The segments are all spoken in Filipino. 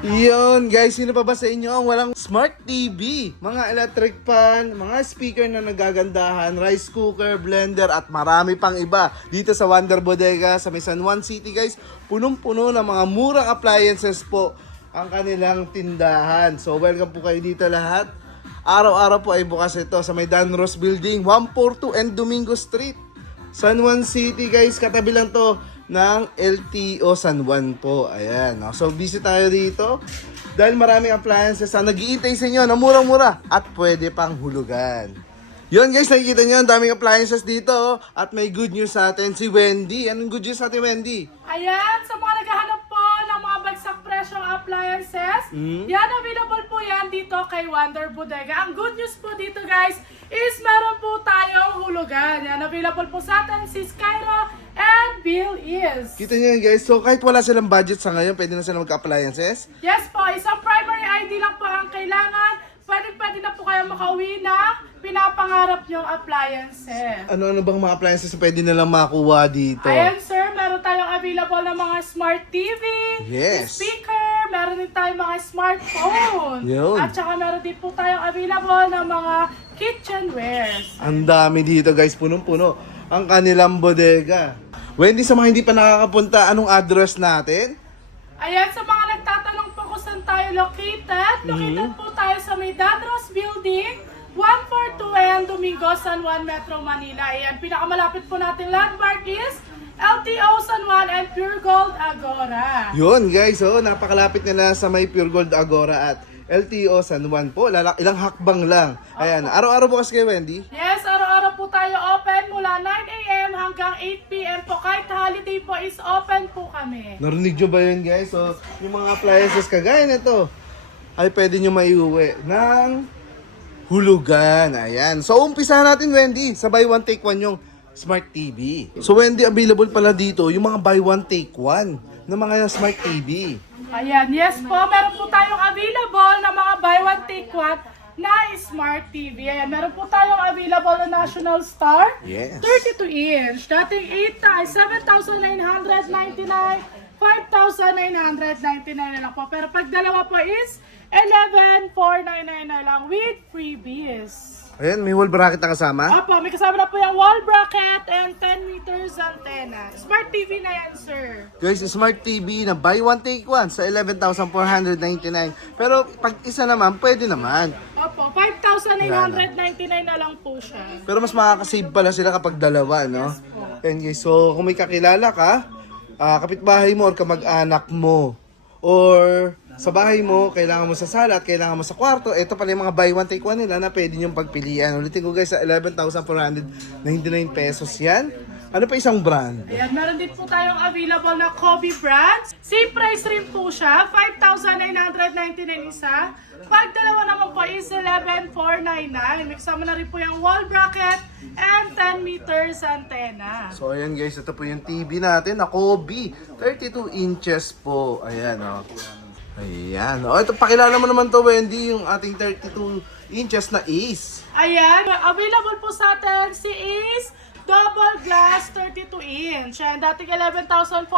Yun guys, sino pa ba sa inyo ang walang smart TV? Mga electric fan, mga speaker na nagagandahan, rice cooker, blender at marami pang iba. Dito sa Wonder Bodega sa may San Juan City guys, punong-puno ng mga murang appliances po ang kanilang tindahan. So welcome po kayo dito lahat. Araw-araw po ay bukas ito sa may Danros Building, 142 and Domingo Street. San Juan City guys, katabi lang to ng LTO San Juan po. Ayan. No? So visit tayo dito dahil maraming appliances na nag-iintay sa inyo na murang-mura at pwede pang hulugan. Yun guys, nakikita nyo, ang daming appliances dito. At may good news sa atin, si Wendy. Anong good news sa atin, Wendy? Ayan, sa mga naghahanap po ng mga bagsak presyong appliances, yan, available po yan dito kay Wonder Bodega. Ang good news po dito guys is meron po tayong hulugan. Yan, available po sa atin si Skyro and Bill is. Kita nyo yun guys, so kahit wala silang budget sa ngayon, pwede na sila magka-appliances? Yes po, isang primary ID lang po ang kailangan. Pwede na po kayo makauwi na pinapangarap yung appliances. Ano-ano bang mga appliances na pwede nilang makuha dito? Ayan sir, meron tayong available na mga smart TV, Yes. speaker, meron din tayong mga smartphone. Yun. At saka meron din po tayong available na mga kitchenwares. Ang dami dito guys, punong-puno ang kanilang bodega. Wendy, sa mga hindi pa nakakapunta, anong address natin? Ayan, sa mga nagtatanong po kung saan tayo located po tayo sa may Danros Building, 142 and Domingo, San Juan, Metro Manila. Ayan, pinakamalapit po nating landmark is LTO San Juan and Pure Gold Agora. Yun guys, oh, napakalapit nila sa may Pure Gold Agora at LTO San Juan po. Ilang hakbang lang. Ayan, araw-araw bukas kayo, Wendy? Yes, araw-araw po tayo open mula 9 a.m. hanggang 8 p.m. po. Kahit holiday po is open po kami. Narinig nyo ba yun guys? So, yung mga appliances kagaya nito ay pwede nyo maiuwi ng hulugan. Ayan. So, umpisahan natin, Wendy. Sa buy one, take one yung Smart TV. So, Wendy, available pala dito yung mga buy one, take one ng mga Smart TV. Ayan, yes po. Meron po tayong available na mga buy one, take one na Smart TV. Ayan, meron po tayong available na National Star. Yes. 32-inch. Dating 7,999, 5,999 na lang po. Pero pag dalawa po is 11,499 na lang with freebies. Ayan, may wall bracket na kasama. Opo, may kasama na po yung wall bracket and 10 meters antenna. Smart TV na yan, sir. Guys, Smart TV na buy one, take one sa 11,499. Pero pag isa naman, pwede naman. Opo, 5,999 na lang po siya. Pero mas makakasave pala sila kapag dalawa, no? Yes po. And guys, so kung may kakilala ka, kapitbahay mo or kamag-anak mo, or sa bahay mo, kailangan mo sa sala at kailangan mo sa kwarto, ito pala yung mga buy one, take one nila na pwede niyong pagpilian. Ulitin ko guys, sa 11,499 pesos yan. Ano pa isang brand? Ayan, meron din po tayong available na Kobe brands. Same price rin po siya, 5,999 isa. Pag dalawa naman po is 11,499. May kasama na rin po yung wall bracket and 10 meters antenna. So ayan guys, ito po yung TV natin na Kobe. 32 inches po. Ayan o. Ayan. O, ito, pakilala mo naman to, Wendy, yung ating 32 inches na Ace. Ayan, available po sa atin si Ace Double Glass 32-inch. Ayan, dating 11,499,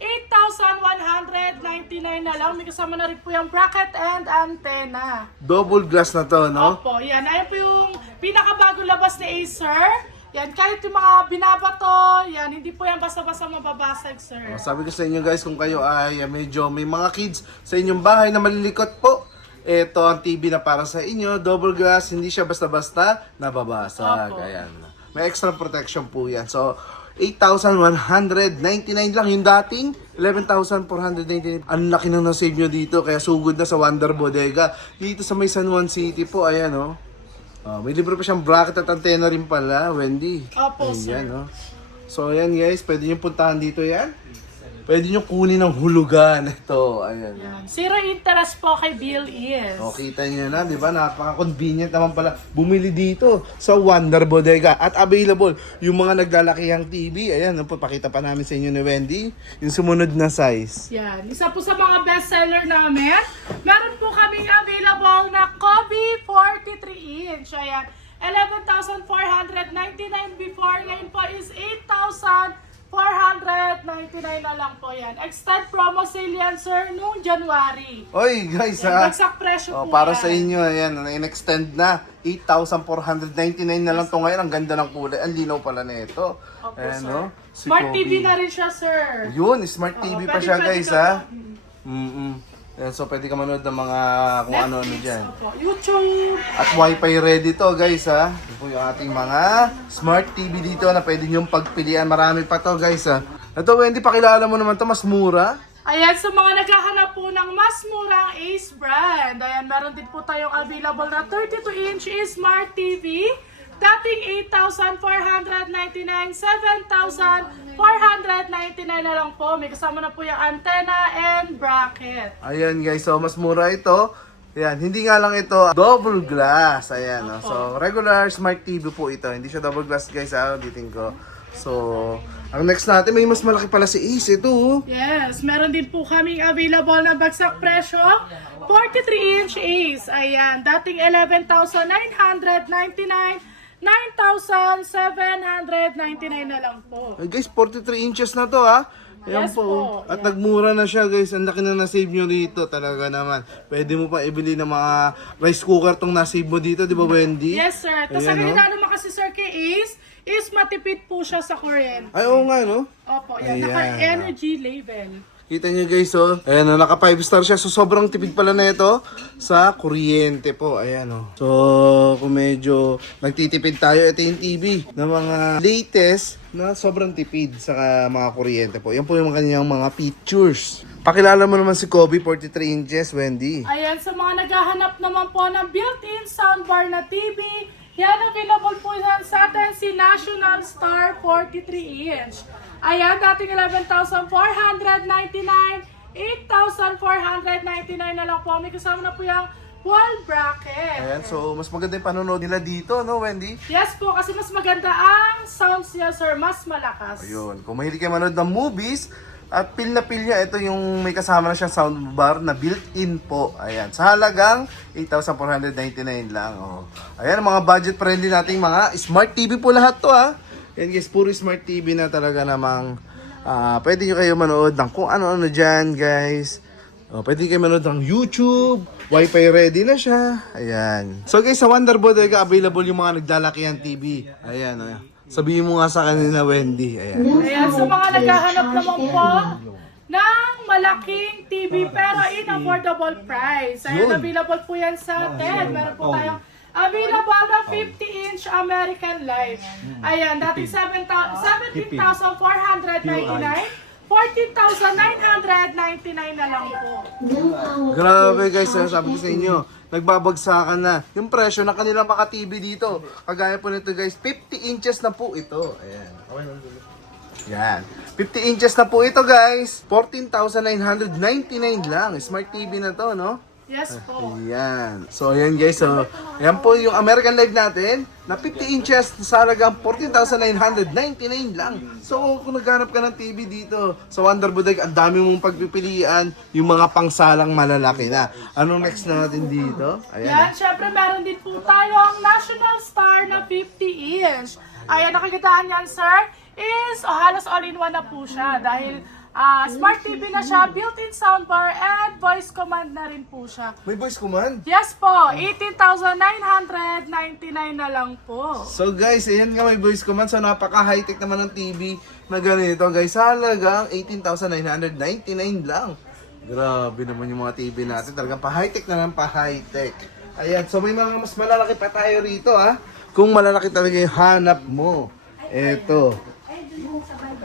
8,199 na lang. May kasama na rin po yung bracket and antenna. Double glass na to, no? Opo, yan. Ayan po yung pinakabagong labas ni Acer. Yan, kahit yung mga binabato, yan, hindi po yan basta-basta mababasag, sir. Sabi ko sa inyo guys, kung kayo ay medyo may mga kids sa inyong bahay na malilikot po, ito ang TV na para sa inyo. Double glass, hindi siya basta-basta nababasag. Opo. Ayan. May extra protection po yan. So, 8,199 lang yung dating 11,499. Ang laki nang na-save nyo dito, kaya sugod na sa Wonder Bodega. Dito sa may San Juan City po, ayan o. May libre pa siyang bracket at antenna rin pala, Wendy. Opo, sir. Ayan, no? So, ayan guys, pwede nyo puntahan dito yan. Pwede nyo kunin ng hulugan. Ito, ayan. Yan. Zero interest po kay Bill is. O, kita nyo na, di ba? Napaka-convenient naman pala bumili dito sa Wonder Bodega. At available yung mga naglalakihang TV. Ayan, pakita pa namin sa inyo ni Wendy. Yung sumunod na size. Yan. Isa po sa mga bestseller namin. Meron po kaming available na Kobe 43-inch. Ayan. 11,499 before. Ngayon po is 8,000 499 na lang po yan. Extend promo sale yan, sir, noong January. Oy, guys, Yan, ha? bagsak presyo po Para yan. sa inyo, ayan, in-extend na. 8,499 na lang to ngayon. Ang ganda ng kulay. Ang linaw pala na ito. Opo, Ayan, sir. no? Si Smart Kobe. TV na rin siya, sir. Yun, Smart TV pa siya, pwede guys, ka ha? po. Ayan, so, pwede ka manood ng mga kung ano-ano Netflix, dyan. opo. YouTube. At Wi-Fi ready to, guys, ha? Ito po yung ating mga Smart TV dito na pwede nyong pagpilian. Marami pa to, guys, ha? Ito, Wendy, pakilala mo naman to, mas mura. Ayan, sa mga naghahanap po ng mas murang Ace brand, ayan, meron din po tayong available na 32-inch Smart TV. Dating 8,499, 7,499 na lang po. May kasama na po yung antenna and bracket. Ayan, guys, so, mas mura ito. Ayan, hindi nga lang ito double glass. Ayan, no? So, regular Smart TV po ito. Hindi siya double glass, guys, ha? Ulitin ko. So, ang next natin, may mas malaki pala si Ace. Ito, oh. Yes, meron din po kaming available na bagsak presyo. 43-inch Ace. Ayan, dating 11,999, 9,799 na lang po. Ay, guys, 43 inches na to, ha? Ayan Yes po. po. At nagmura na siya, guys. Ang laki na na-save nyo rito. Talaga naman. Pwede mo pa ibili ng mga rice cooker tong na-save mo dito, di ba, Wendy? Yes, sir. Tapos Ayan, ang no? ganda naman kasi, sir, kay Ace, is matipid po siya sa kuryente. Ay, oo nga, no? Opo, yan. Ayan. Naka-energy label. Kita nyo, guys, oh. Ayan, oh, naka 5 star siya. So, sobrang tipid pala na ito sa kuryente po. Ayan, oh. So, kung medyo nagtitipid tayo, ito yung TV na mga latest na sobrang tipid sa mga kuryente po. Yan po yung kanyang mga features. Pakilala mo naman si Kobe, 43 inches, Wendy. Ayan, sa mga naghahanap naman po ng built-in soundbar na TV, yan, available po yan sa atin si National Star 43-inch. Ayan, dating 11,499, 8,499 na lang po. May kasama na po yung wall bracket. Ayan, so mas maganda yung panonood nila dito, no, Wendy? Yes po, kasi mas maganda ang sounds niya, sir. Mas malakas. Ayun, kung mahilig kayo manood ng movies, at pil na pil niya, ito yung may kasama na siyang soundbar na built-in po. Ayan, sa halagang 8,499 lang. Oh. Ayan, mga budget-friendly nating mga smart TV po lahat to, ha. Yan, guys, puro smart TV na talaga namang pwede nyo kayo manood ng kung ano-ano dyan, guys. Oh, pwede kayo manood ng YouTube, Wi-Fi ready na siya. Ayan. So guys, sa Wonder Bodega, available yung mga naglalakihan TV. Ayan, ayan. Sabihin mo nga sa kanila, Wendy. Ayan. Ayan, sa mga naghahanap naman po ng malaking TV pero in affordable price. Ayan, Yun. available po yan sa atin. Meron po tayong available na 50-inch American Light. Ayan, dating 17,499, 14,999 na lang po. Grabe, guys, sabi ko sa inyo, nagbabagsakan na yung presyo ng kanilang mga TV dito. Kagaya po nito, guys, 50 inches na po ito. Ayan. Yan. 50 inches na po ito, guys. 14,999 lang. Smart TV na to, no? Yes po. Ayan. So, ayan, guys. So, ayan po yung American Live natin na 50 inches sa halagang 14,999 lang. So, kung naghanap ka ng TV dito sa Wonder Bodega, ang dami mong pagpipilian, yung mga pangsalang malalaki na. Anong next na natin dito? Yan, Ayan. syempre meron din po tayong National Star na 50-inch. Ayan, nakikitahan yan, sir, is halos all-in-one na po siya dahil Smart TV na siya, built-in soundbar, and voice command na rin po siya. May voice command. Yes po, 18,999 na lang po. So guys, ayan nga may voice command. So napaka-high-tech naman ng TV na ganito, guys. Sa halagang 18,999 lang. Grabe naman yung mga TV natin. Talagang pa-high-tech na lang, pa-high-tech. Ayan, so may mga mas malalaki pa tayo rito, ha. Kung malalaki talaga yung hanap mo. Eto.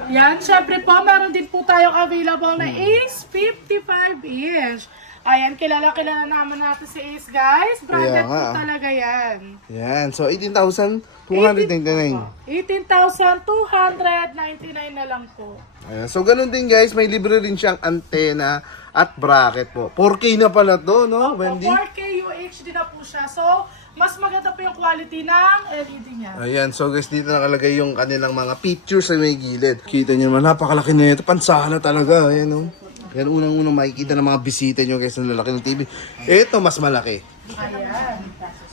Yan, syempre po, meron din po tayong available na Ace 55-inch. Ayan, kilala naman natin si Ace, guys. Branded Kaya po nga. talaga yan. Yan, so 18,299. 18,299 na lang po. Ayan, so ganun din, guys. May libre rin siyang antena at bracket po. 4K na pala to, no, Wendy? 4K UHD na po siya. So, mas maganda po yung quality ng LED niya. Ayan, so guys, dito nakalagay yung kanilang mga pictures sa may gilid. Kita nyo naman, napakalaki na ito. Pansala talaga, ayan o. Yan, unang-unang makikita ng mga bisita nyo guys, ng lalaki ng TV. Ito, mas malaki. Ayan.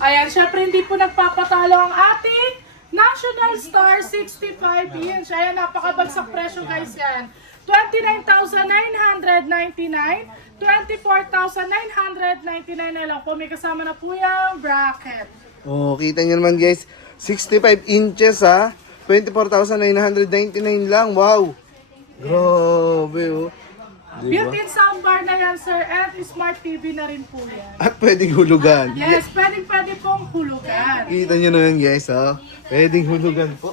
Ayan, syempre hindi po nagpapatalo ang ating National Star 65 inch. Ayan, napakabagsak presyo guys yan. 29,999, 24,999 na lang po. May kasama na po yung bracket. Oh, kita nyo naman guys. 65 inches ha. 24,999 lang. Wow. Grabe oh. Diba? Built-in soundbar na yan, sir. And smart TV na rin po yan. At pwedeng hulugan. Yes, pwede pong hulugan. Kita nyo naman guys ha. Pwedeng hulugan po.